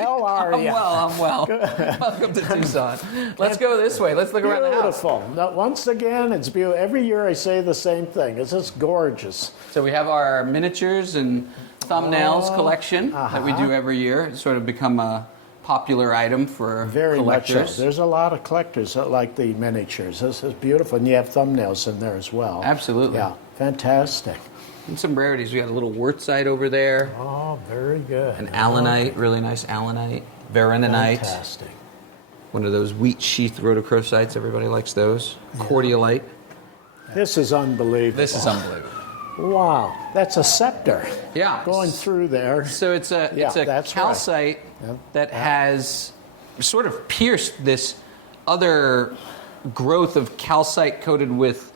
hell are you? I'm well. Welcome to Tucson. Let's go this way. Let's look around the house. Beautiful. Now, once again, it's beautiful. Every year I say the same thing. It's just gorgeous. So we have our miniatures and thumbnails collection that we do every year. It's sort of become a popular item for collectors. Much so. There's a lot of collectors that like the miniatures. This is beautiful. And you have thumbnails in there as well. Absolutely. Yeah, fantastic. And some rarities. We got a little quartzite over there. Oh, very good. An allanite, really nice allanite. Varanonite. Fantastic. One of those wheat sheath rhodochrosites. Everybody likes those. Yeah. Cordialite. This is unbelievable. This is unbelievable. Wow, that's a scepter. Yeah. Going through there. So it's a calcite that has sort of pierced this other growth of calcite coated with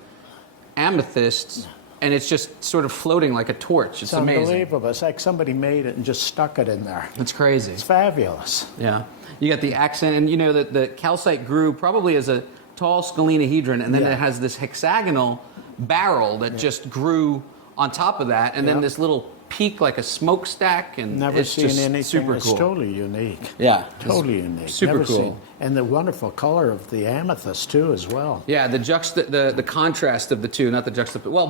amethysts, and it's just sort of floating like a torch. It's amazing. Unbelievable. It's like somebody made it and just stuck it in there. It's crazy. It's fabulous. Yeah. You got the accent, and you know that the calcite grew probably as a tall scalenihedron, and then it has this hexagonal barrel that just grew on top of that, and then this little peak like a smokestack, and never it's seen just anything. super It's cool. totally unique. Yeah, totally unique. Super never cool. Seen. And the wonderful color of the amethyst too, as well. Yeah, the contrast of the two, not the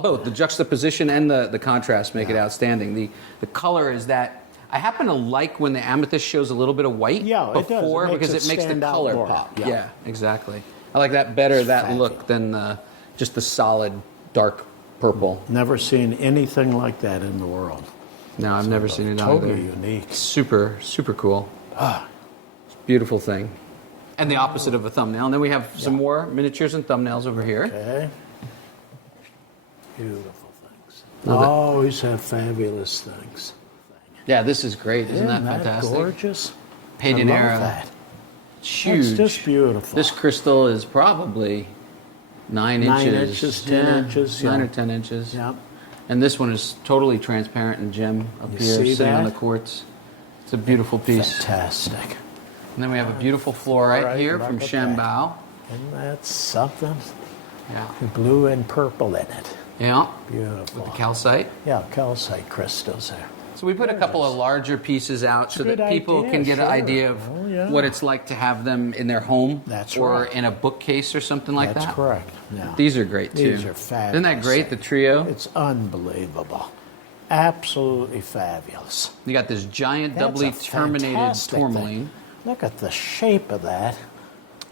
both the juxtaposition and the contrast make it outstanding. The color is that. I happen to like when the amethyst shows a little bit of white before it because it makes the color pop. Yeah, exactly. I like that better, that look, than just the solid dark purple. Never seen anything like that in the world. No, I've never seen it either. Totally unique. Super, super cool. Beautiful thing. And the opposite of a thumbnail. And then we have some more miniatures and thumbnails over here. Okay. Beautiful things. Always have fabulous things. Yeah, this is great. Isn't that fantastic? Gorgeous? Painted I love era. that. It's huge. It's just beautiful. This crystal is probably 9 inches. 9 inches, 10 inches. 9 or 10 inches. Yeah. And this one is totally transparent and gem up here, sitting on the quartz. It's a beautiful piece. Fantastic. And then we have a beautiful fluorite here from Shambao. And that's something. Yeah. Blue and purple in it. Yeah. Beautiful. With the calcite. Yeah, calcite crystals there. So we put a couple of larger pieces out so that people can get an idea of what it's like to have them in their home or in a bookcase or something like that. That's correct. Yeah. These are great too. These are fabulous. Isn't that great, the trio? It's unbelievable. Absolutely fabulous. You got this giant doubly terminated tourmaline. Look at the shape of that.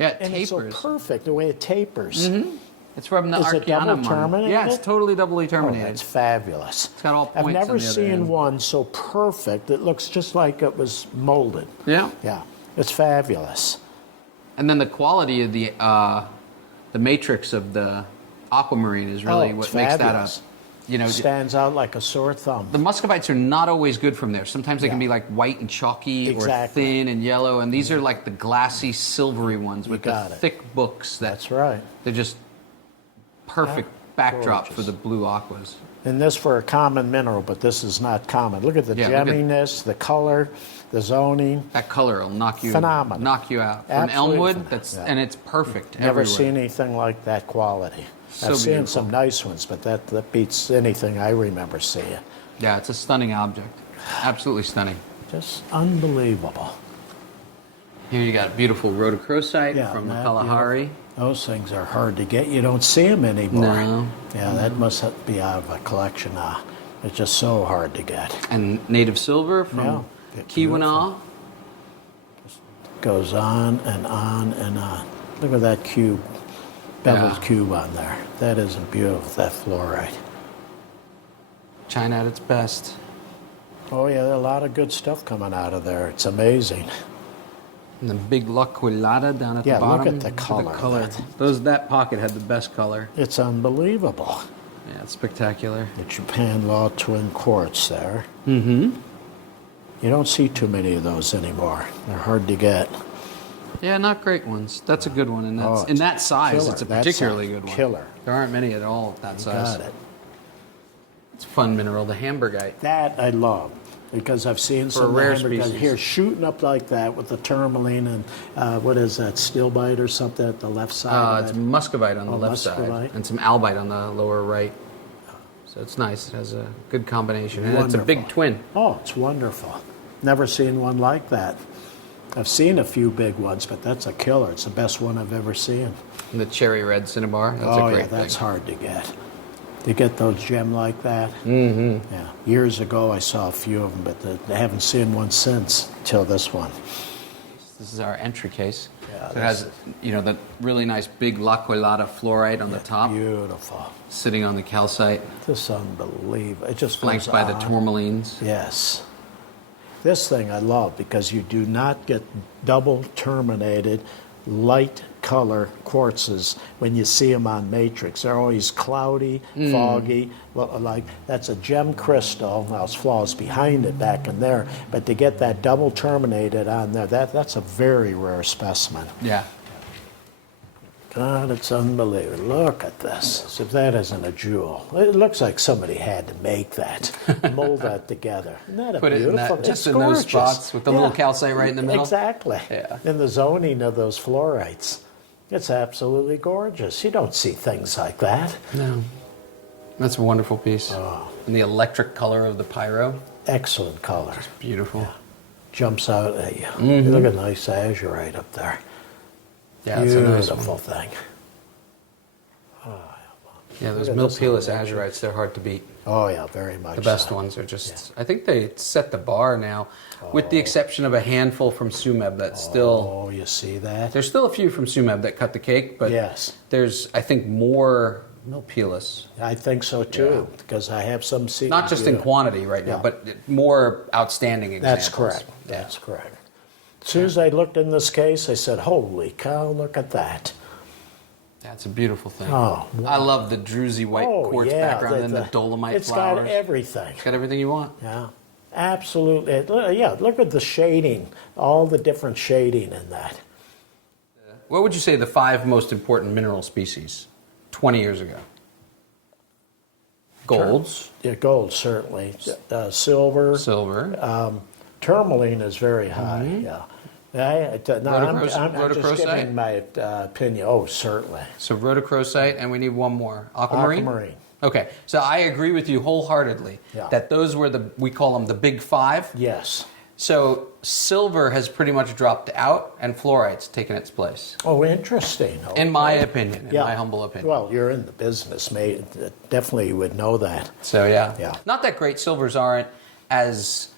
Yeah, it and tapers. It's so perfect the way it tapers. Mm-hmm. It's from the Is it double terminated? Yeah, it's totally doubly terminated. Oh, that's fabulous. It's got all points. I've never on the other seen end. one so perfect. It looks just like it was molded. Yeah. Yeah. It's fabulous. And then the quality of the matrix of the aquamarine is really what makes that up. You know, stands out like a sore thumb. The muscovites are not always good from there. Sometimes they can be like white and chalky or thin and yellow, and these are like the glassy, silvery ones with the thick books. That's right. They're just perfect backdrop for the blue aquas. And this for a common mineral, but this is not common. Look at the gemminess, the color, the zoning. That color will knock you phenomenal. out. From Elmwood, and it's perfect. Never seen anything like that quality. I've seen some nice ones, but that beats anything I remember seeing. Yeah, it's a stunning object. Absolutely stunning. Just unbelievable. Here you got beautiful rhodochrosite from the Kalahari. Those things are hard to get. You don't see them anymore. No. Yeah, that must be out of a collection now. It's just so hard to get. And native silver from Keweenaw. Goes on and on and on. Look at that cube, beveled cube on there. That isn't beautiful, that fluorite. China at its best. Oh yeah, there's a lot of good stuff coming out of there. It's amazing. And the big Laquilada down at the bottom. Yeah, look at the color. That pocket had the best color. It's unbelievable. Yeah, it's spectacular. The Japan Law twin quartz there. Mm-hmm. You don't see too many of those anymore. They're hard to get. Yeah, not great ones. That's a good one, and that's in that size. Killer. It's a particularly good one. Killer. There aren't many at all that size. Got it. It's a fun mineral, the Hamburgite. That I love. Because I've seen some rare hamburgers species here shooting up like that with the tourmaline and what is that, steelbite or something at the left side? It's muscovite on the left side and some albite on the lower right. So it's nice. It has a good combination. And it's a big twin. Oh, it's wonderful. Never seen one like that. I've seen a few big ones, but that's a killer. It's the best one I've ever seen. And the cherry red cinnabar. That's oh a great yeah, that's thing. hard to get. To get those gem like that. Mm-hmm. Yeah. Years ago, I saw a few of them, but I haven't seen one since till this one. This is our entry case. Yeah, so it has, the really nice big La Colada fluorite on the top. Beautiful. Sitting on the calcite. Just unbelievable. It just flanked goes by the on. tourmalines. Yes. This thing I love because you do not get double terminated light color quartzes when you see them on matrix. They're always cloudy, foggy. Well, like that's a gem crystal. Now it's flaws behind it back in there, but to get that double terminated on there, that's a very rare specimen. Yeah. God, it's unbelievable. Look at this. As if that isn't a jewel. It looks like somebody had to make that, mold that together. Isn't that Put beautiful? it in that, just it's in those gorgeous. spots with the little calcite right in the middle. Exactly. Yeah. In the zoning of those fluorites. It's absolutely gorgeous. You don't see things like that. No. That's a wonderful piece. Oh. And the electric color of the pyro. Excellent color. Beautiful. Yeah. Jumps out at you. Look at nice azurite up there. Yeah, that's a nice beautiful one. thing. Yeah, those Look at this milk-peeless little azurites, they're hard to beat. Oh yeah, very much. The best so. ones are just, I think they set the bar now, with the exception of a handful from Sumeb that's still, Oh, you see that? there's still a few from Sumeb that cut the cake, but Yes. there's, I think, more milk-peeless. I think so too, because I have some seeds. Not just in quantity right now, Yeah. but more outstanding examples. That's correct. That's correct. As soon as I looked in this case, I said, "Holy cow! Look at that!" That's a beautiful thing. Oh, I love the druzy white quartz background and the dolomite it's flowers. got everything. It's got everything you want. Yeah, absolutely. Yeah, look at the shading, all the different shading in that. What would you say the 5 most important mineral species 20 years ago? Golds. Yeah, gold certainly. Silver. Silver. Tourmaline is very high. Yeah. I'm just Rhodochrosite? giving my opinion. Oh, certainly. So rhodochrosite, and we need one more. Aquamarine? Aquamarine. Okay, so I agree with you wholeheartedly that those were we call them the big 5. Yes. So silver has pretty much dropped out, and fluorite's taken its place. Oh, interesting. Okay. In my opinion, in my humble opinion. Well, you're in the business, mate. Definitely you would know that. So yeah. Yeah. Not that great silvers aren't as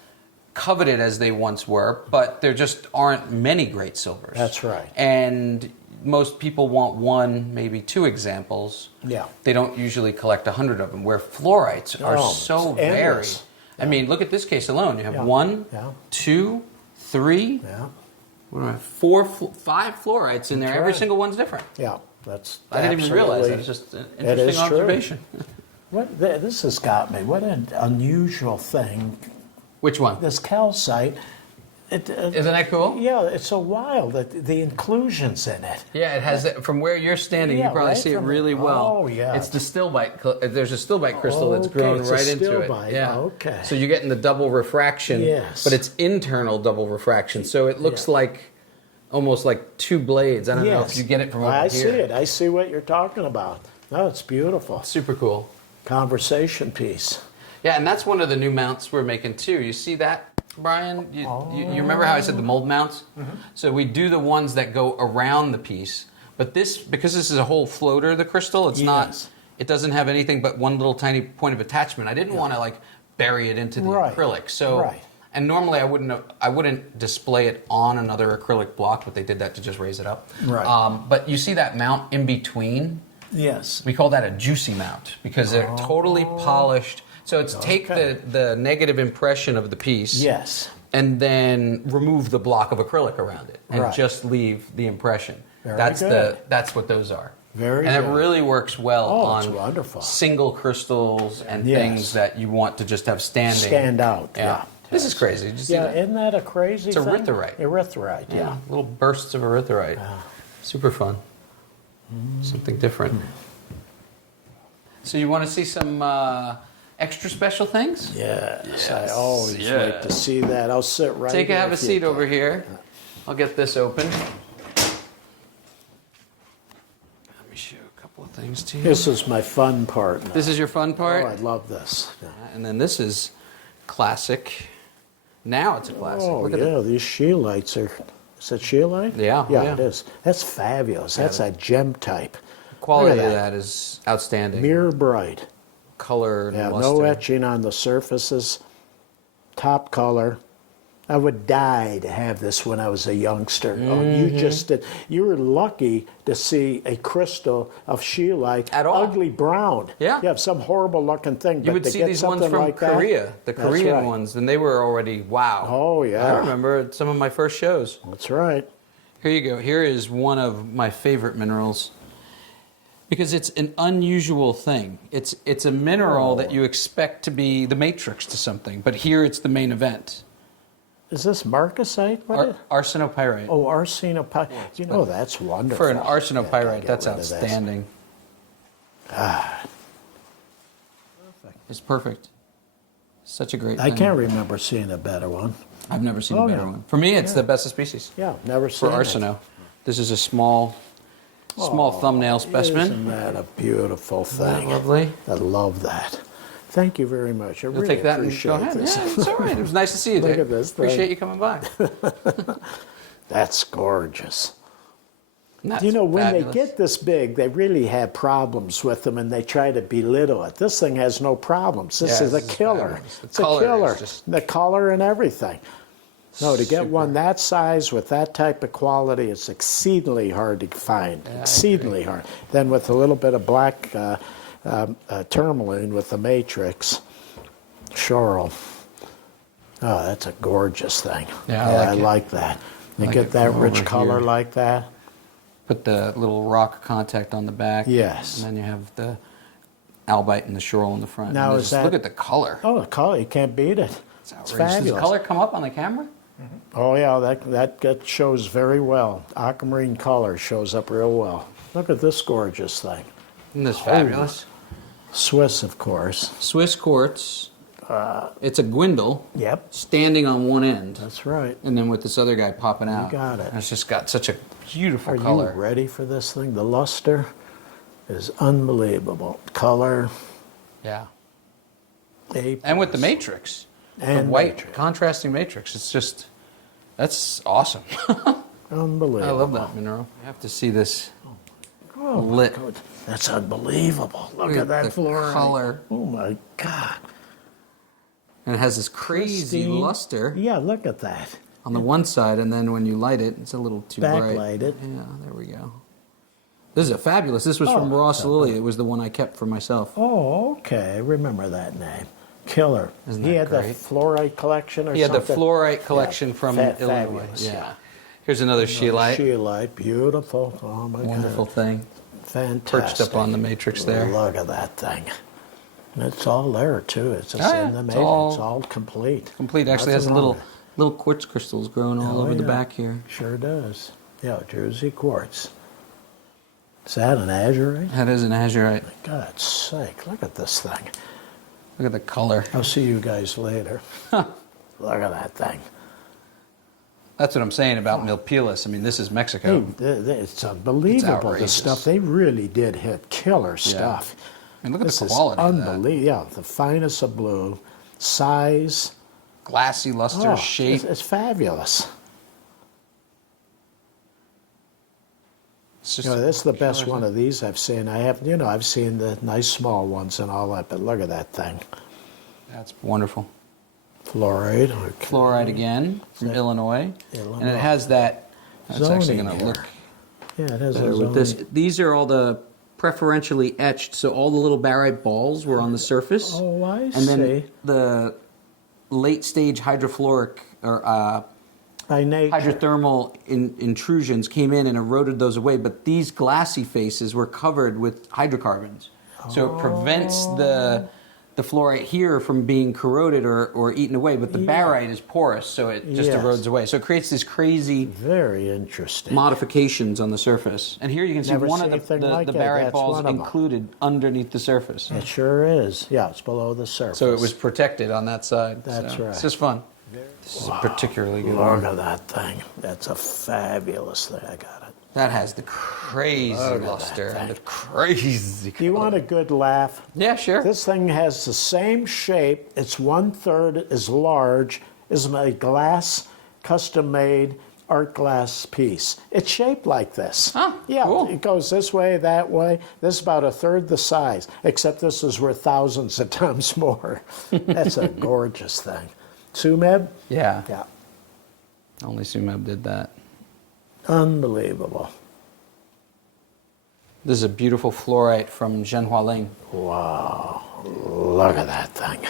coveted as they once were, but there just aren't many great silvers. That's right. And most people want 1, maybe 2 examples. Yeah. They don't usually collect 100 of them, where fluorites are so it's endless. varied. Yeah. I mean, look at this case alone. You have Yeah. 1, Yeah. 2, 3, Yeah. 4, 5 fluorites in there. That's Every right. single one's different. Yeah. That's I didn't even realize that. It's just an interesting observation. This has got me. What an unusual thing. Which one? This calcite. Isn't that cool? Yeah, it's so wild that the inclusions in it. Yeah, it has that. From where you're standing, Yeah, you probably right see it from really the- well. oh, yeah. It's the stilbite. There's a stilbite crystal that's Okay, grown it's a right into it. stilbite, Yeah. okay. So you're getting the double refraction. Yes. But it's internal double refraction, so it looks like almost like 2 blades. I don't know if you get it from over I here. see it. I see what you're talking about. No, it's beautiful. Super cool. Conversation piece. Yeah, and that's one of the new mounts we're making too. You see that, Brian? You remember how I said the mold mounts? Mm-hmm. So we do the ones that go around the piece, but because this is a whole floater, the crystal, it's not. It doesn't have anything but one little tiny point of attachment. I didn't want to like bury it into the acrylic. So, and normally I wouldn't display it on another acrylic block, but they did that to just raise it up. Right. But you see that mount in between? Yes. We call that a juicy mount because they're totally polished. So it's take the negative impression of the piece, yes, and then remove the block of acrylic around it, and just leave the impression. That's what those are. Very and good. it really works well on wonderful. Single crystals and things that you want to just have stand out. Yeah. This is crazy. Did you see that? Isn't that a crazy It's thing? erytherite. Erytherite, Yeah, little bursts of erytherite. Super fun. Something different. So you want to see some extra special things? Yes, I always like to see that. I'll sit right here. Have a seat over here. I'll get this open. Let me show a couple of things to you. This is my fun part now. This is your fun part? Oh, I love this. And then this is classic. Now it's a classic. Oh, Look at yeah, these scheelites are Is it scheelite? Yeah, Yeah, yeah. it is. That's fabulous. That's a gem type. Quality Look of at that is outstanding. Mirror bright. Color and Yeah, luster. no etching on the surfaces. Top color. I would die to have this when I was a youngster. Oh, you just did. You were lucky to see a crystal of scheelite, At all. ugly brown. Yeah. You have some horrible looking thing, You but would to see get these ones something from like that, Korea, the that's Korean right. ones, and they were already wow. Oh, yeah. I remember some of my first shows. That's right. Here you go. Here is one of my favorite minerals because it's an unusual thing. It's a mineral that you expect to be the matrix to something, but here it's the main event. Is this marcasite? What is- Arsenopyrite. Oh, arsenopyrite. You know, that's wonderful. For an Yeah, arsenopyrite, get that's rid of this. outstanding. It's perfect. Such a great I thing. can't remember seeing a better one. I've never seen Oh, a better yeah. one. For me, it's the best of species. Yeah, never For seen it. arseno. This is a small thumbnail specimen. Isn't that a beautiful thing? Lovely. I love that. Thank you very much. I You'll really take that and appreciate go ahead. this. Yeah, it's all right. It was nice to see you, Look Dick. at this thing. Appreciate you coming by. That's gorgeous. That's You know, when fabulous. they get this big, they really have problems with them, and they try to belittle it. This thing has no problems. This Yeah, is a this is killer. fabulous. The It's a color is killer. just- The color and everything. No, to get Super. one that size with that type of quality, it's exceedingly hard to find. Exceedingly hard. Then with a little bit of black tourmaline with the matrix, Shoral. Oh, that's a gorgeous thing. Yeah, I like it. that. You like get it that from rich over color here. like that. Put the little rock contact on the back. Yes. And then you have the albite and the shoral in the front. Now, And is just that- look at the color. Oh, the color, you can't beat it. It's It's outrageous. Does fabulous. the color come up on the camera? Oh yeah, that shows very well. Aquamarine color shows up real well. Look at this gorgeous thing. Isn't this fabulous? Swiss, of course. Swiss quartz. It's a gwindle Yep, standing on one end. that's right. And then with this other guy popping out. got it. And it's just got such a beautiful Are color. you ready for this thing? The luster is unbelievable. Color, Yeah. A+. And with the matrix. And the white matrix. contrasting matrix. It's just, that's awesome. Unbelievable. I love that mineral. You have to see this Oh, my lit. God. That's unbelievable. Look Look at at that the fluorite. color. Oh my God. And it has this crazy Pristine. luster Yeah, look at that. on the one side, and then when you light it, it's a little too bright. Backlight it. Yeah, there we go. This is a fabulous. This was Oh, from Ross Lilly. It was the one I kept for myself. Oh, okay. Remember that name. Killer. Isn't he that had great? the fluorite collection or He had the something? Fluorite collection from Illinois. Fabulous. Yeah. Here's another scheelite. Scheelite. Beautiful. Oh, my Wonderful God. thing. Fantastic. Perched up on the matrix there. Look at that thing. It's all there, too. It's just Oh, yeah. in the It's matrix. all It's all complete. Complete. Actually has a Nothing wrong little quartz crystals growing all Oh, over the yeah. back here. Sure does. Yeah, Jersey quartz. Is that an azurite? That is an azurite. God's sake, look at this thing. Look at the color. I'll see you guys later. Look at that thing. That's what I'm saying about Milpilas. I mean, this is Mexico. It's unbelievable, the outrageous. stuff. They really did hit killer stuff. I mean, look at This the is quality of that. unbelievable. Yeah, the finest of blue, size. Glassy luster, Oh, shape. it's fabulous. It's just This is the best killer. one of these I've seen. I've seen the nice small ones and all that, but look at that thing. That's wonderful. Fluorite. Okay. Fluorite again from Illinois. And Illinois. it has that. That's actually Zoning going to here. look Yeah, it has better a with this. zoning. These are all the preferentially etched, so all the little barite balls were on the surface. Oh, I and see. then the late stage hydrofluoric or By nature. hydrothermal intrusions came in and eroded those away, but these glassy faces were covered with hydrocarbons. So it prevents the fluorite here from being corroded or eaten away, but the barite is porous, so it just Yes. erodes away. So it creates these crazy Very interesting. modifications on the surface. And here you can see Never one seen of anything the like that. barite That's balls one of 'em. included underneath the surface. It sure is. Yeah, it's below the surface. So it was protected on that side. That's So right. It's just fun. This is a particularly good Look one. at that thing. That's a fabulous thing. I got it. That has the crazy Look at that luster. thing. The crazy Do you want a good laugh? Yeah, sure. This thing has the same shape. It's 1/3 as large as my glass, custom made art glass piece. It's shaped like this. Oh, yeah, cool. It goes this way, that way. This is about a third the size, except this is worth thousands of times more. That's a gorgeous thing. Sumeb? Yeah. Yeah. Only Sumeb did that. Unbelievable. This is a beautiful fluorite from Zhenhualing. Wow. Look at that thing.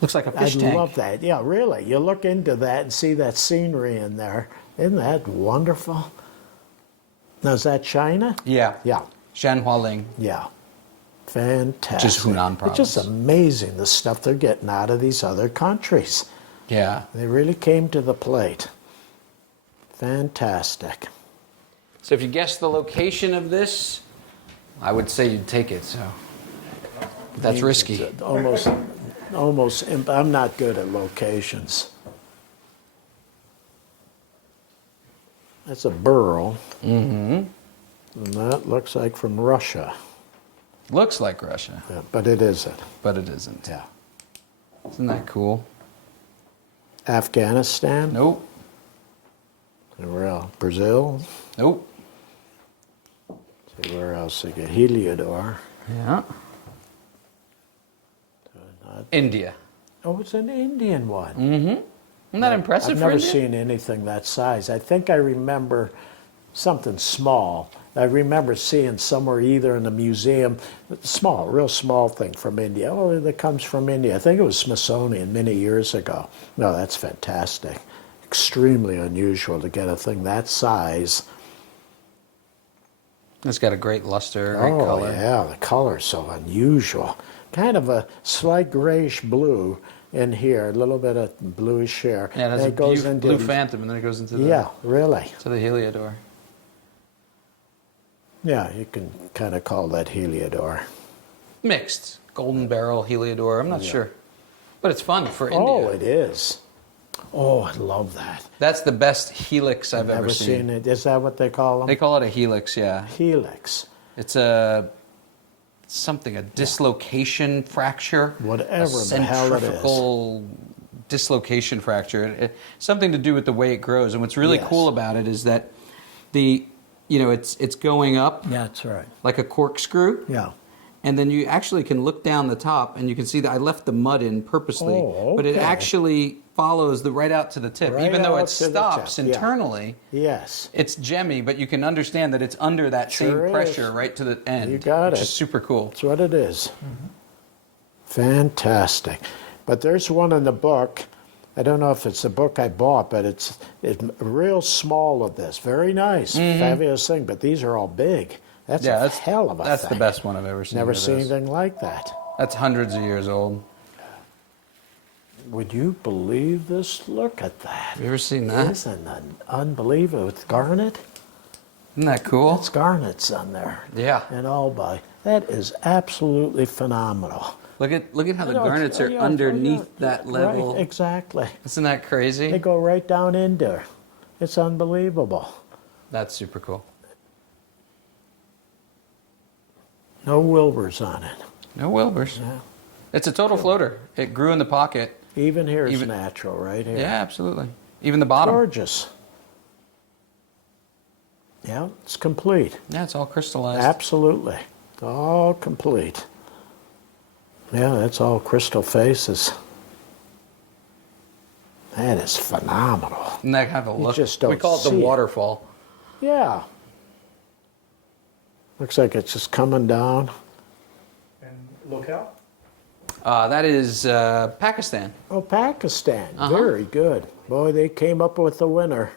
Looks like a fish I tank. love that. Yeah, really. You look into that and see that scenery in there. Isn't that wonderful? Now, is that China? Yeah. Yeah. Zhenhualing. Yeah. Fantastic. Which is Hunan province. It's just amazing the stuff they're getting out of these other countries. Yeah. They really came to the plate. Fantastic. So if you guess the location of this, I would say you'd take it. So that's risky. It's almost. I'm not good at locations. That's a burl. Mm-hmm. And that looks like from Russia. Looks like Russia. Yeah, but it isn't. But it isn't. Yeah. Isn't that cool? Afghanistan? Nope. Where else? Brazil? Nope. See where else they get Heliodor. Yeah. India. Oh, it's an Indian one. Mm-hmm. Isn't that impressive I've for never India? seen anything that size. I think I remember something small. I remember seeing somewhere either in a museum, small, real small thing from India. Oh, that comes from India. I think it was Smithsonian many years ago. No, that's fantastic. Extremely unusual to get a thing that size. It's got a great luster, great color. Yeah, the color's so unusual. Kind of a slight grayish blue in here, a little bit of bluish here. Yeah, it has And a goes blue, into blue these- phantom, and then it goes into the Yeah, really. to the Heliodor. Yeah, you can kind of call that Heliodor. Mixed. Golden barrel, Heliodor, I'm not sure. But it's fun for India. Oh, it is. Oh, I love that. That's the best helix I've ever Never seen. seen it. Is that what they call them? They call it a helix, yeah. Helix. It's a dislocation fracture. Whatever a the hell it is. centrifugal dislocation fracture. Something to do with the way it grows. And what's really Yes. cool about it is that it's going up Yeah, that's right. like a corkscrew. Yeah. And then you actually can look down the top and you can see that I left the mud in purposely. Oh, But it okay. actually follows right out to the tip. Right Even though out it to the stops tip, yeah. internally, Yes. it's gemmy, but you can understand that it's under that Sure same pressure is. right to the end. You got which it. is super cool. That's what it is. Fantastic. But there's one in the book. I don't know if it's the book I bought, but it's real small of this. Very nice. Fabulous thing. But these are all big. That's a hell of a That's thing. the best one I've ever seen. Never of seen this. anything like that. That's hundreds of years old. Would you believe this? Look at that. Have you ever seen that? Isn't that unbelievable? With garnet? Isn't that cool? That's garnets on there. Yeah. And all by. That is absolutely phenomenal. Look at how the I know, garnets are yeah, underneath yeah, that level. Right, exactly. Isn't that crazy? They go right down in there. It's unbelievable. That's super cool. No Wilbers on it. No Wilbers. Yeah. It's a total floater. It grew in the pocket. Even here is Even- natural, right here. Yeah, absolutely. Even the bottom. Gorgeous. Yeah, it's complete. Yeah, it's all crystallized. Absolutely. It's all complete. Yeah, that's all crystal faces. That is phenomenal. Isn't that kind of a look? just don't we call it the see it. waterfall. Yeah. Looks like it's just coming down. And locale? That is Pakistan. Oh, Pakistan. Uh-huh. Very good. Boy, they came up with the winner.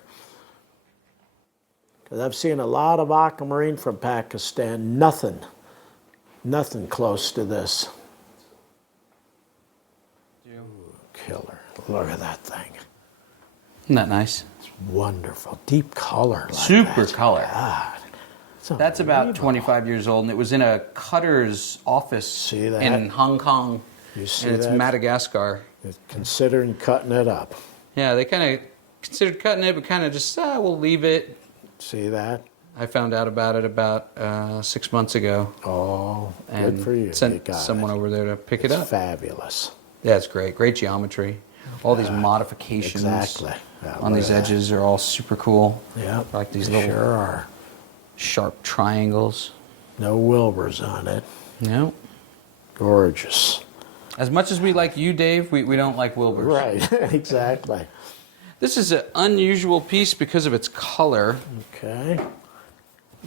Because I've seen a lot of aquamarine from Pakistan. Nothing close to this. Killer. Look at that thing. Isn't that nice? It's wonderful. Deep color. Like Super that. color. God. It's That's about unbelievable. 25 years old, and it was in a cutter's office See that? in Hong Kong. You see and it's that? Madagascar. Considering cutting it up. Yeah, they kind of considered cutting it, but kind of just, we'll leave it. See that? I found out about it about 6 months ago. Oh, And good for you. sent You got someone it. over there to pick It's it up. fabulous. Yeah, it's great. Great geometry. All these modifications Exactly. Yeah, on these edges are all super cool. Yeah, Like these they little sure are. sharp triangles. No Wilbers on it. No. Gorgeous. As much as we like you, Dave, we don't like Wilbers. Right, exactly. This is an unusual piece because of its color. Okay.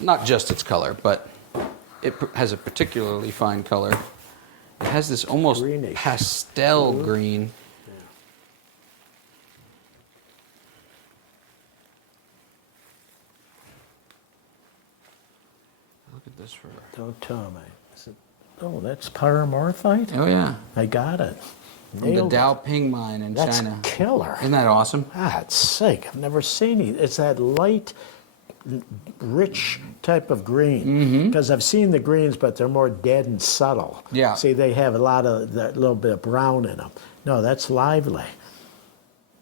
Not just its color, but it has a particularly fine color. It has this almost Greenish. pastel green. Look at this for... Don't tell me. Oh, that's pyromorphite? Oh, yeah. I got it. From the Nailed it. Dao Ping mine in That's China. killer. Isn't that awesome? God's sake, I've never seen it. It's that light, rich type of green. Because I've seen the greens, but they're more dead and subtle. Yeah. See, they have a lot of that little bit of brown in them. No, that's lively.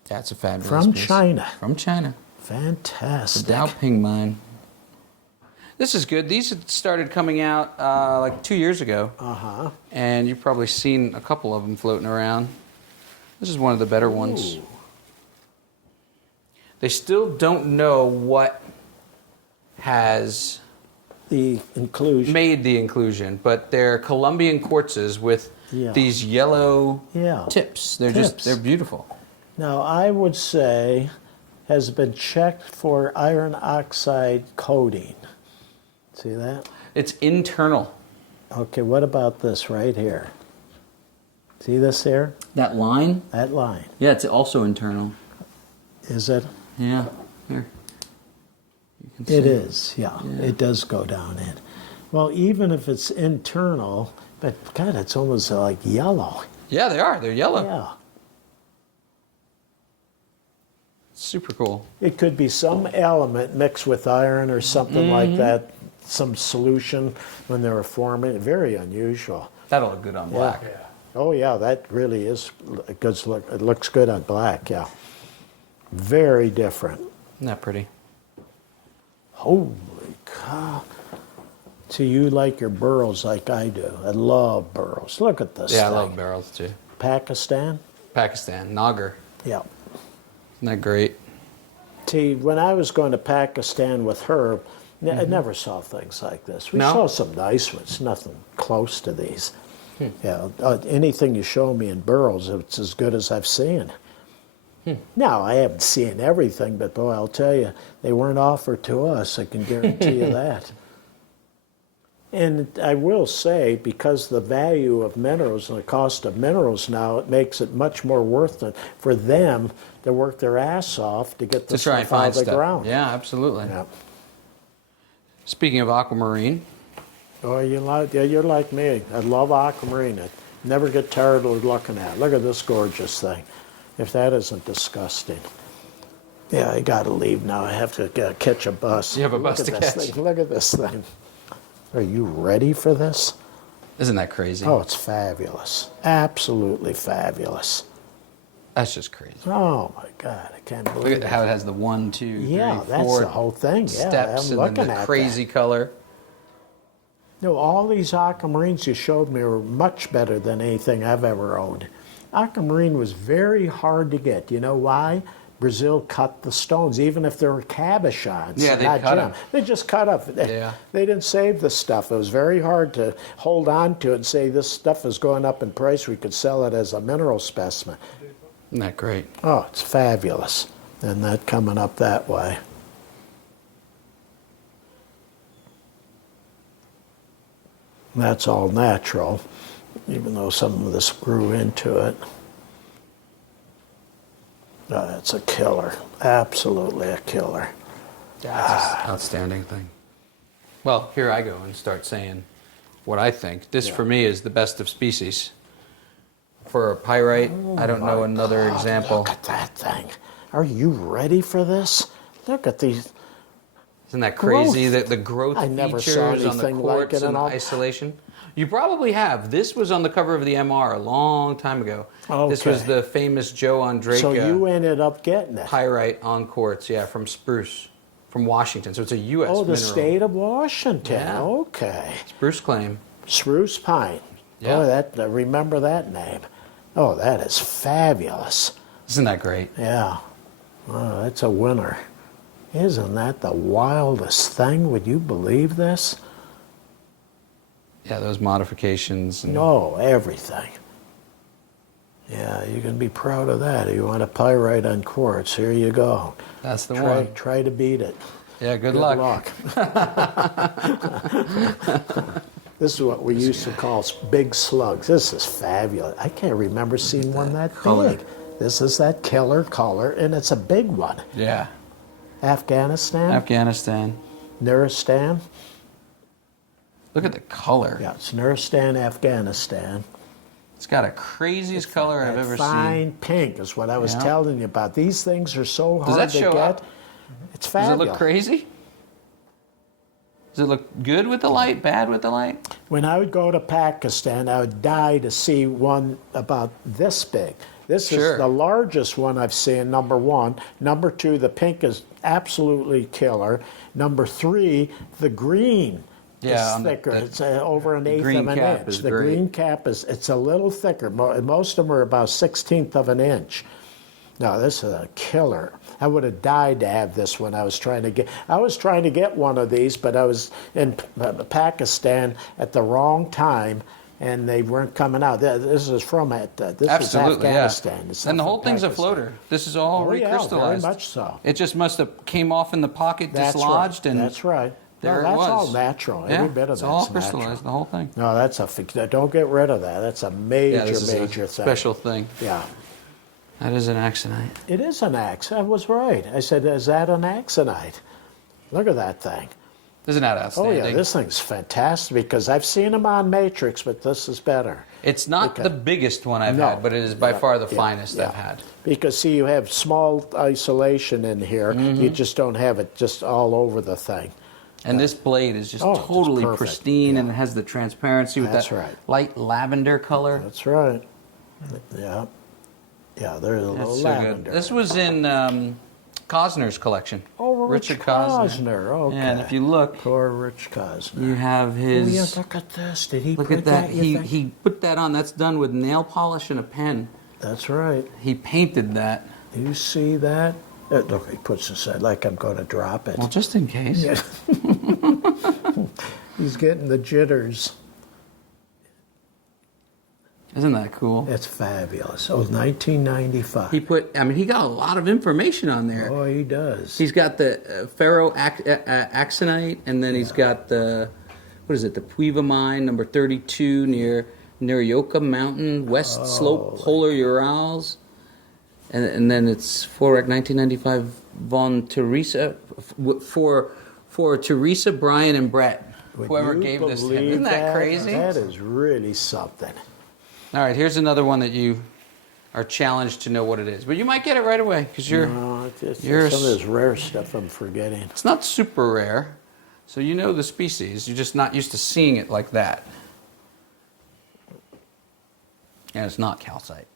That's a fabulous From piece. China. From China. The Fantastic. Dao Ping mine. This is good. These had started coming out like 2 years ago. Uh-huh. And you've probably seen a couple of them floating around. This is one of the better ones. Ooh. They still don't know what has The inclusion. made the inclusion, but they're Colombian quartzes with Yeah. these yellow Yeah. tips. They're Tips. they're beautiful. Now, I would say has been checked for iron oxide coating. See that? It's internal. Okay, what about this right here? See this here? That line? That line. Yeah, it's also internal. Is it? Yeah. Here. You can It see. is, yeah. It does go down in. Well, even if it's internal, but God, it's almost like yellow. Yeah, they are. They're yellow. Yeah. Super cool. It could be some element mixed with iron or something like that, some solution when they were forming. Very unusual. That'll look good on black. Yeah. Oh yeah, that really is a good look. It looks good on black, yeah. Very different. Isn't that pretty? Holy cow. See, you like your burls like I do. I love burls. Look at this Yeah, I thing. love barrels too. Pakistan? Pakistan, Nagar. Yeah. Isn't that great? See, when I was going to Pakistan with her, I never saw things like this. We No? saw some nice ones, nothing close to these. Yeah, anything you show me in burls, it's as good as I've seen. Now, I haven't seen everything, but boy, I'll tell you, they weren't offered to us. I can guarantee you that. And I will say, because the value of minerals and the cost of minerals now, it makes it much more worth it for them to work their ass off to get To this try and stuff out find of the stuff. ground. Yeah, absolutely. Yeah. Speaking of aquamarine, Oh, you're like me. I love aquamarine. I never get tired of looking at it. Look at this gorgeous thing. If that isn't disgusting. Yeah, I got to leave now. I have to catch a bus. You have a Look bus at to this catch. thing. Look at this thing. Are you ready for this? isn't that crazy? Oh, it's fabulous. Absolutely fabulous. That's just crazy. Oh my God, I can't Look believe at it. how it has the 1, 2, 3, Yeah, that's 4 the whole thing. Yeah, steps I'm and then looking the at crazy that. color. No, all these aquamarines you showed me were much better than anything I've ever owned. Aquamarine was very hard to get. You know why? Brazil cut the stones, even if they were cabochons. Yeah, they not cut gem. 'em. They just cut up. Yeah. They didn't save the stuff. It was very hard to hold on to it and say this stuff is going up in price. We could sell it as a mineral specimen. Isn't that great? Oh, it's fabulous. And that coming up that way. That's all natural, even though some of this grew into it. It's a killer. Absolutely a killer. That's an outstanding thing. Well, here I go and start saying what I think. This, for me, is the best of species. For a pyrite, I don't know another example. Look at that thing. Are you ready for this? Look at these. Isn't that crazy? Growth. The growth I never features saw on the anything like quartz it and the in all- isolation. You probably have. This was on the cover of the MR a long time ago. This was Okay. the famous Joe Andreka So you ended up getting it. pyrite on quartz, yeah, from Spruce, from Washington. So it's a U.S. Oh, the mineral. state of Washington. Yeah. Okay. Spruce claim. Spruce pine. Yeah. Boy, I remember that name. Oh, that is fabulous. Isn't that great? Yeah. Oh, that's a winner. Isn't that the wildest thing? Would you believe this? Yeah, those modifications. And No, everything. Yeah, you can be proud of that. You want a pyrite on quartz, here you go. That's the one. Try to beat it. Yeah, good luck. This is what we used to call big slugs. This is fabulous. I can't remember seeing one that color. big. This is that killer color, and it's a big one. Yeah. Afghanistan? Afghanistan. Nuristan? Look at the color. Yeah, it's Nuristan, Afghanistan. It's got a craziest color I've ever fine seen. Pink is what I was Yeah. telling you about. These things are so Does hard that to show get. up? It's Does fabulous. it look crazy? Does it look good with the light, bad with the light? When I would go to Pakistan, I would die to see one about this big. This Sure. is the largest one I've seen, number one. Number two, the pink is absolutely killer. Number three, the green Yeah, is thicker. It's over an eighth green of an cap inch. is The great. green cap it's a little thicker. Most of them are about 1/16 of an inch. No, this is a killer. I would have died to have this one. I was trying to get one of these, but I was in Pakistan at the wrong time, and they weren't coming out. This is from this is Absolutely, Afghanistan. yeah. It's And the not whole from thing's a Pakistan. floater. This is all Oh, yeah, recrystallized. very much so. It just must have came off in the pocket, That's dislodged, right. and That's right. there No, it that's was. all natural. Yeah, Every bit of it's that's all natural. crystallized, the whole thing. No, don't get rid of that. That's a major, Yeah, this is major a thing. special thing. Yeah. That is an Axinite. It is an axe. I was right. I said, is that an Axinite? Look at that thing. Isn't that Oh, outstanding? yeah, this thing's fantastic because I've seen them on Matrix, but this is better. It's not Okay. the biggest one I've No. had, but it is by Yeah, far the yeah, finest yeah. I've had. Because, see, you have small isolation in here. Mm-hmm. You just don't have it just all over the thing. And this blade is just Oh, it's totally perfect. pristine, Yeah. and it has the transparency with That's that right. light lavender color. That's right. Yeah. Yeah, there's a little That's so lavender. good. This was in Cosner's collection. Oh, Rich Cosner. Okay. Yeah, and if you look, Poor Rich Cosner. you have Oh, his. yeah, look at this. Did he Look print at that. you think? He put that on. That's done with nail polish and a pen. That's right. He painted that. You see that? Look, he puts his head like I'm going to drop it. Well, just in case. Yeah. He's getting the jitters. Isn't that cool? It's fabulous. Oh, 1995. He got a lot of information on there. Oh, he does. He's got the Axinite, and then he's got the, what is it, the Puiva mine, number 32, near Neryoka Mountain, West Slope, Polar Urals. And then it's Forex 1995 von Teresa, for Teresa, Brian, and Brett. Would Whoever you gave this to him. believe Isn't that crazy? That is really something. All right, here's another one that you are challenged to know what it is. But you might get it right away, because No, it's some of this rare stuff I'm forgetting. it's not super rare. So you know the species. You're just not used to seeing it like that. And it's not calcite.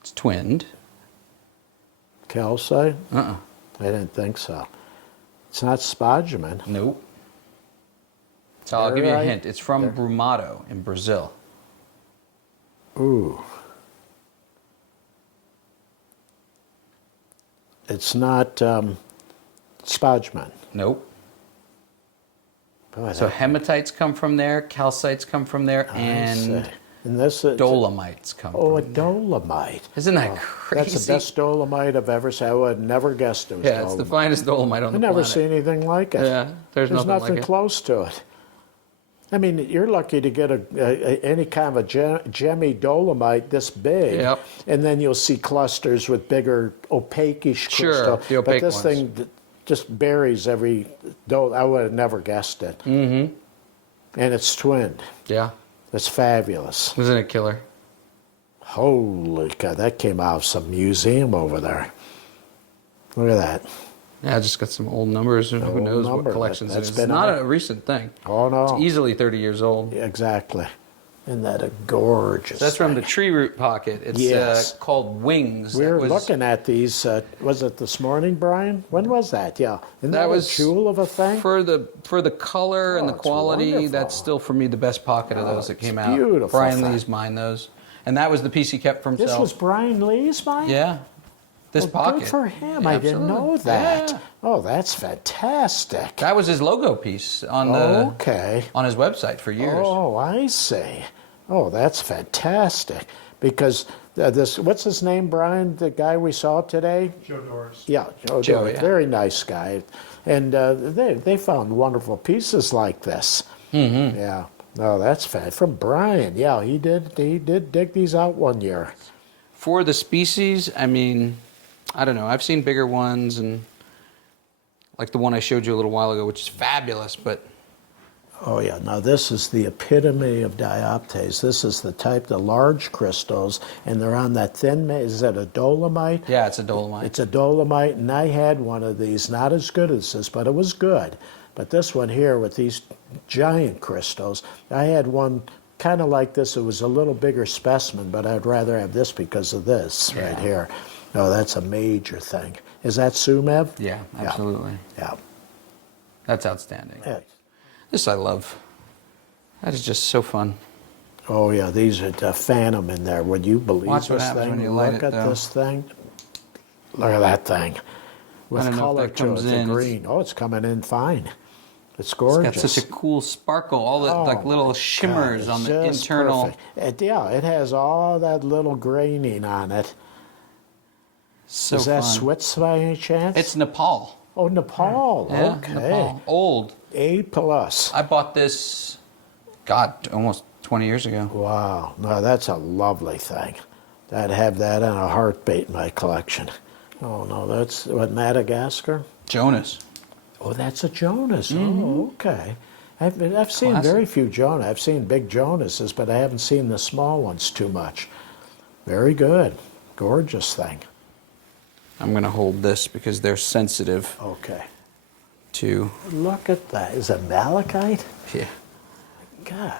It's twinned. Calcite? Uh-uh. I didn't think so. It's not spodumene. Nope. So I'll give you a Pyrite? hint. It's from Brumado in Brazil. Ooh. It's not spodumene. Nope. Boy, So that- hematites come from there, calcites come from there, I and see. And this dolomites come Oh, a from there. dolomite. Isn't that Oh, crazy? That's the best dolomite I've ever seen. I would have never guessed it was Yeah, dolomite. it's the finest dolomite on I've the never planet. seen anything like it. Yeah, there's nothing like it. close to it. I mean, you're lucky to get any kind of a gemmy dolomite this big, Yep. and then you'll see clusters with bigger opaque-ish Sure, crystal. the opaque but this ones. thing just buries every I would have never guessed it. Mm-hmm. And it's twinned. Yeah, It's fabulous. isn't it killer? Holy cow, that came out of some museum over there. Look at that. Yeah, I just got some old numbers. Who Old knows number. what collections it That's is? been It's not out. a recent thing. Oh, no. It's easily 30 years old. Exactly. Isn't that a gorgeous That's from the thing? tree root pocket. It's Yes. called Wings. We That were was- looking at these, was it this morning, Brian? When was that? Yeah. Isn't That that was a jewel of a thing? For the color and the it's quality. wonderful. That's still for me the best pocket of those that it's came out. beautiful Brian thing. Lee's mine those. And that was the piece he kept for himself. This was Brian Lee's mine? Yeah. This pocket. Good for him. Yeah, I didn't know that. Yeah. Oh, that's fantastic. That was his logo piece on on his website for years. Oh, I see. Oh, that's fantastic. Because what's his name, Brian? The guy we saw today? Joe Doris. Yeah, Joe Doris. Yeah. Very nice guy. And they found wonderful pieces like this. Mm-hmm. Yeah. No, that's from Brian. Yeah, he did dig these out one year. For the species, I mean, I don't know. I've seen bigger ones, and like the one I showed you a little while ago, which is fabulous, but... Oh, yeah. Now, this is the epitome of dioptase. This is the type, the large crystals, and they're on that thin... Is that a dolomite? Yeah, it's a dolomite. It's a dolomite, and I had one of these. Not as good as this, but it was good. But this one here with these giant crystals, I had one kind of like this. It was a little bigger specimen, but I'd rather have this because of this right here. No, that's a major thing. Is that Sumev? Yeah, absolutely. Yeah. That's outstanding. Yeah. This I love. That is just so fun. Oh, yeah, these are the phantom in there. Would you believe Watch what this happens thing? when you light Look it, at though. this thing. Look at that thing. With don't know if color that to comes it, the in. green. Oh, it's coming in fine. It's It's gorgeous. got such a cool sparkle, all the like little shimmers God, on it's the just internal. perfect. It has all that little graining on it. So Is that fun. Swiss by any chance? It's Nepal. Oh, Nepal. Yeah, Okay. Nepal. Old. A plus. I bought this, God, almost 20 years ago. Wow. No, that's a lovely thing. I'd have that on a heartbeat in my collection. Oh, no, that's what, Madagascar? Jonas. Oh, that's a Jonas. Oh, okay. I've seen Classic. very few Jonas. I've seen big Jonases, but I haven't seen the small ones too much. Very good. Gorgeous thing. I'm going to hold this because they're sensitive Okay. to... Look at that. Is it malachite? Yeah. God.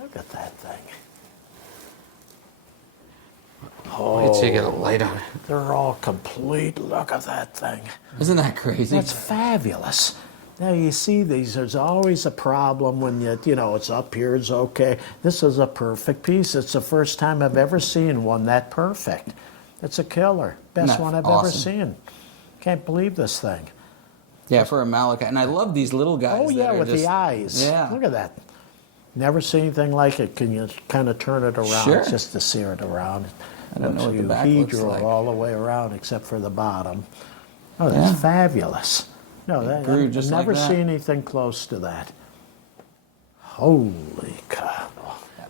Look at that thing. Wait till you get a light on it. They're all complete. Look at that thing. Isn't that crazy? That's fabulous. Now you see these, there's always a problem when it's up here, it's okay. This is a perfect piece. It's the first time I've ever seen one that perfect. It's a killer. Best That's one I've ever awesome. seen. Can't believe this thing. Yeah, for a malachite. And I love these little guys. Oh that yeah, are with just, the eyes. Yeah. Look at that. Never seen anything like it. Can you kind of turn it around Sure. just to sear it around? I don't know what the back looks like. all the way around except for the bottom. Oh, that's fabulous. No, grew I've just never like that. seen anything close to that. Holy cow.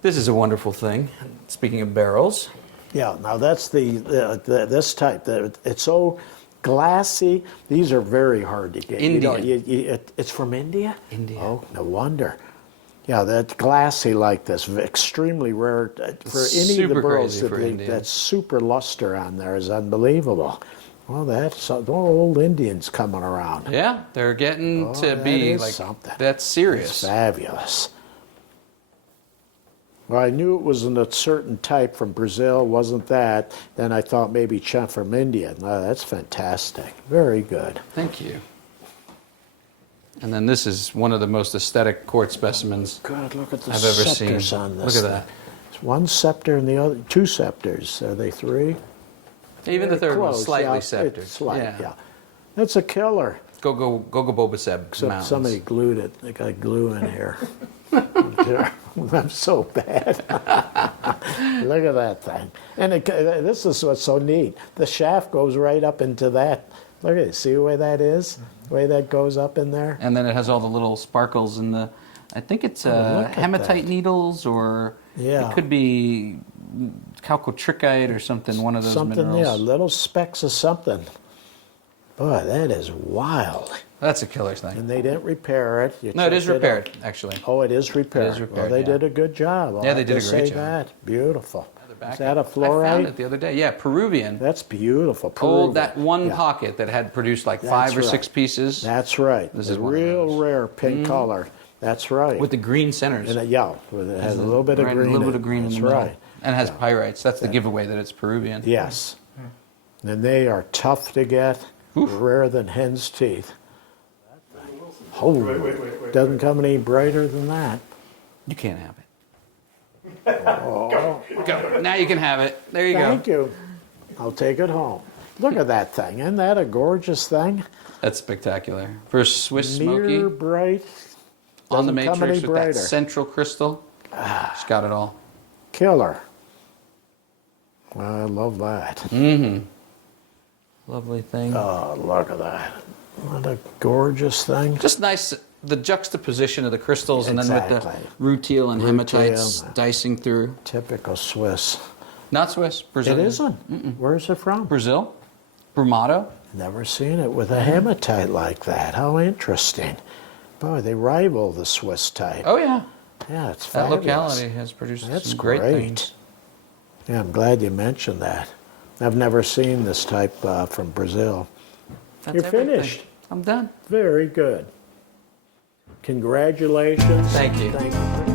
This is a wonderful thing. Speaking of barrels. Yeah, now that's this type. It's so glassy. These are very hard to get. Indian. It's from India? India. Oh, no wonder. Yeah, that's glassy like this. Extremely rare for any of the Super pearls. crazy for India. That super luster on there is unbelievable. Well, that's old Indians coming around. Yeah, they're getting to that be is like, something. that's serious. It's fabulous. Well, I knew it was in a certain type from Brazil, wasn't that? Then I thought maybe from India. No, that's fantastic. Very good. Thank you. And then this is one of the most aesthetic quartz specimens God, look at the I've ever scepters seen. on this. Look at that. It's one scepter and the other, two scepters. Are they three? Even the Very third one's close. slightly Yeah, sceptered. it's slight, yeah. That's a killer. Go Bobaseb Except Mountains. somebody glued it. They got glue in here. I'm so bad. Look at that thing. And this is what's so neat. The shaft goes right up into that. Look at it. See the way that is? The way that goes up in there? And then it has all the little sparkles in the, I think it's look at hematite that. needles, or Yeah. it could be chalcotrichite or something, one of those Something, minerals. yeah, little specks of something. Boy, that is wild. That's a killer thing. And they didn't repair it. You No, it is checked repaired, out. actually. Oh, it is repaired. It is repaired, Well, they yeah. did a good job. I'll Yeah, they have did to a great say job. that. Beautiful. Back Is that a up. I fluorite? found it the other day. Yeah, Peruvian. That's beautiful. Peruvian. Old, that one Yeah. pocket that had produced like That's 5 or right. 6 pieces. That's right. This The is one of real those. rare pink color. That's right. With the green centers. and it, yeah, it has a little bit of Right, green. a little in bit of it. green in That's the middle. right. And it has pyrites. That's the giveaway that it's Peruvian. Yes. And they are tough to get. Rarer than hen's teeth. Holy. Wait. Doesn't come any brighter than that. You can't have it. Go. Now you can have it. There you Thank go. you. I'll take it home. Look at that thing. Isn't that a gorgeous thing? That's spectacular. For a Swiss Near smoky bright. on the Doesn't come any matrix with that brighter. central crystal. It's got it all. Killer. I love that. Mm-hmm. Lovely thing. Oh, look at that. What a gorgeous thing. Just nice, the juxtaposition of the crystals and then with Exactly. the rutile and hematites Rutile. dicing through. Typical Swiss. Not Swiss, Brazil. It isn't. Where's it from? Brazil? Brumado? Never seen it with a hematite like that. How interesting. Boy, they rival the Swiss type. Oh, yeah. Yeah, it's That fabulous. locality has produced That's some great things. Yeah, I'm glad you mentioned that. I've never seen this type from Brazil. That's You're everything. finished. I'm done. Very good. Congratulations. Thank you. Thank you.